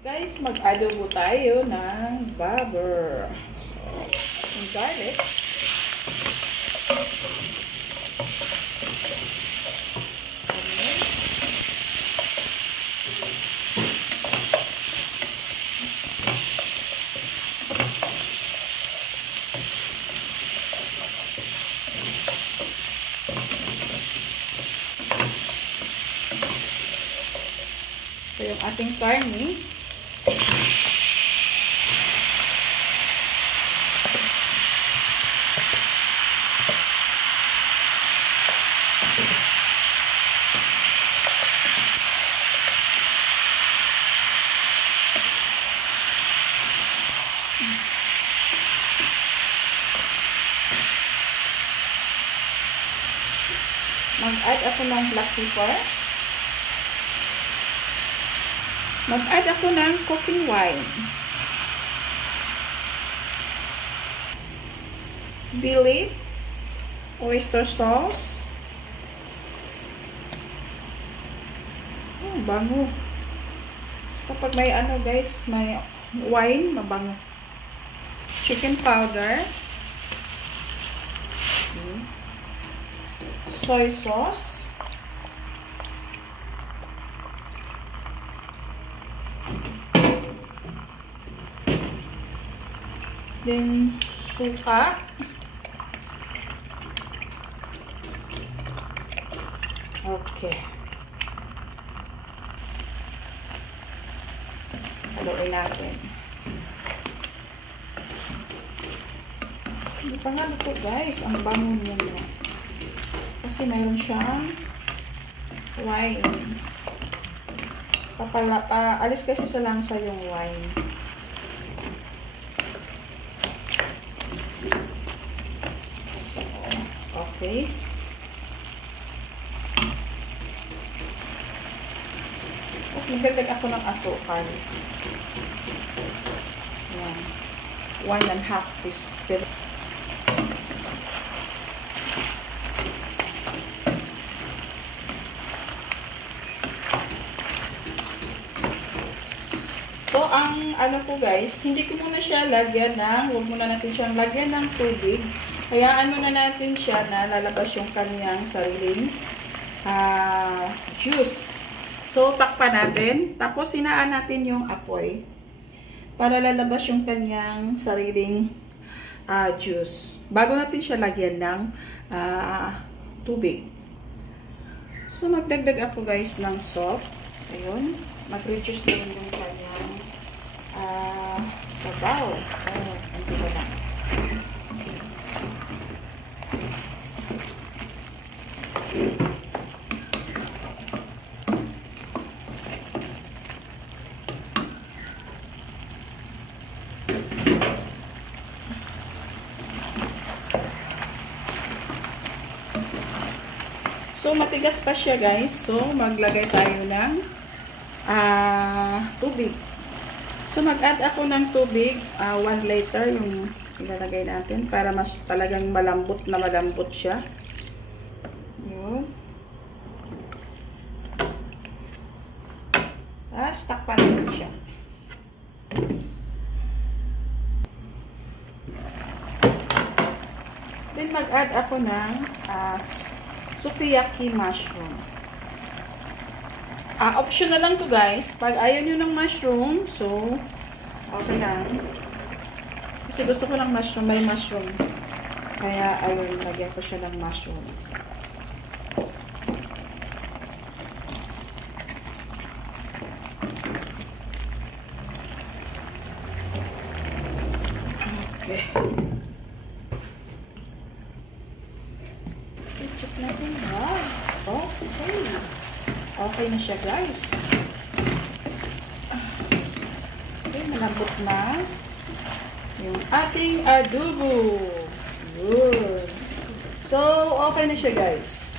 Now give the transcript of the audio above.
Guys, mag-adobo tayo ng baber. So, yung garlic. So, yung ating karne. Mag-add ako ng black pepper. Mag-add ako ng cooking wine. Bay leaf. Oyster sauce. Oh, bango. So, kapag may ano guys, may wine, mabango. Chicken powder. Soy sauce. Then, suka. Okay. Haluin natin. Hindi pa nga luto guys. Ang bango niya. Kasi mayroon siyang wine. Alis kasi sa langsa yung wine. So, okay. Tapos magdagdag ako ng asukal. Yan. 1.5 teaspoon. So, ang ano po guys, hindi ko muna siya lagyan ng, huwag muna natin siyang lagyan ng tubig. Hayaan muna natin siya na lalabas yung kanyang sariling juice. So, takpan natin. Tapos, sinaan natin yung apoy para lalabas yung kanyang sariling juice. Bago natin siya lagyan ng tubig. So, magdagdag ako guys ng salt. Ayun. Mag-reduce na rin yung kanyang sabaw. Oh, hindi ko na. So, matigas pa siya guys. So, maglagay tayo ng tubig. So, mag-add ako ng tubig, 1 liter yung ilalagay natin para mas talagang malambot na malambot siya. Yun. Tapos, takpan natin siya. Then, mag-add ako ng sukiyaki mushroom. Optional lang to guys. Pag ayaw nyo ng mushroom, so, okay lang. Kasi gusto ko ng mushroom, may mushroom. Kaya, ayun, lagyan ko siya ng mushroom. Okay. I-check natin. Wow. Okay. Okay na siya guys. Okay, malambot na yung ating adobo. Good. So, okay na siya guys.